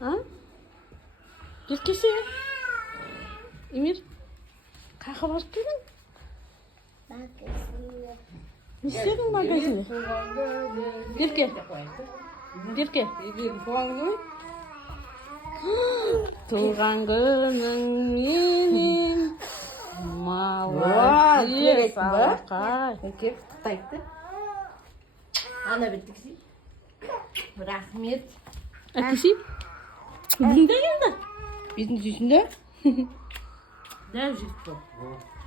Ha? Gelkesi. Emir. Kalka barıp gelin. Ne istedin magazini? Gelke. Gelke. Tuğan günün yenim. Молодец, Алакай. Кеп тайтты. Ана биттік. Рахмет. Әкесі? Бұнда келді? Бетін сүйсінде? Дәу жігіт бұл.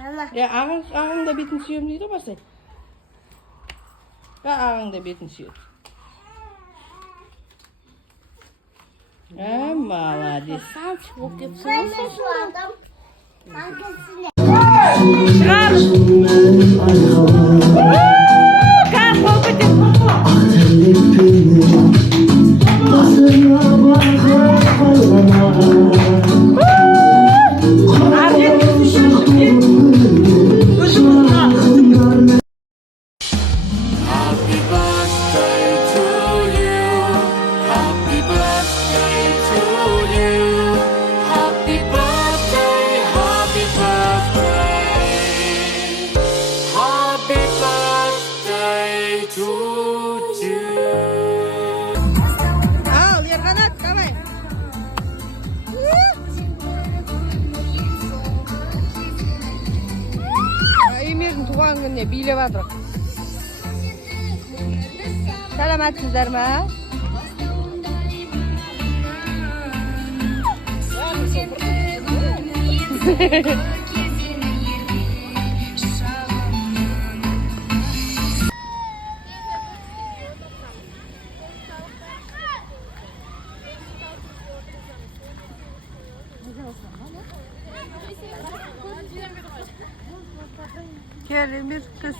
Ағың да бетін сүйем дейді басай. Ағың да бетін сүйет. Молодец. Самчик болып кетсін. Шығар! Кәр қол көтер! Al, Ерғанат, давай. Эмирдің туған күніне билеп жатыр. Саламатсыздар ма? Gel Emir kız.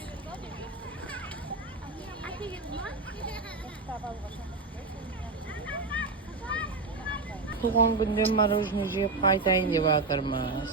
Tuğan günden marojni jeyip qaytayın деп жатырмыз.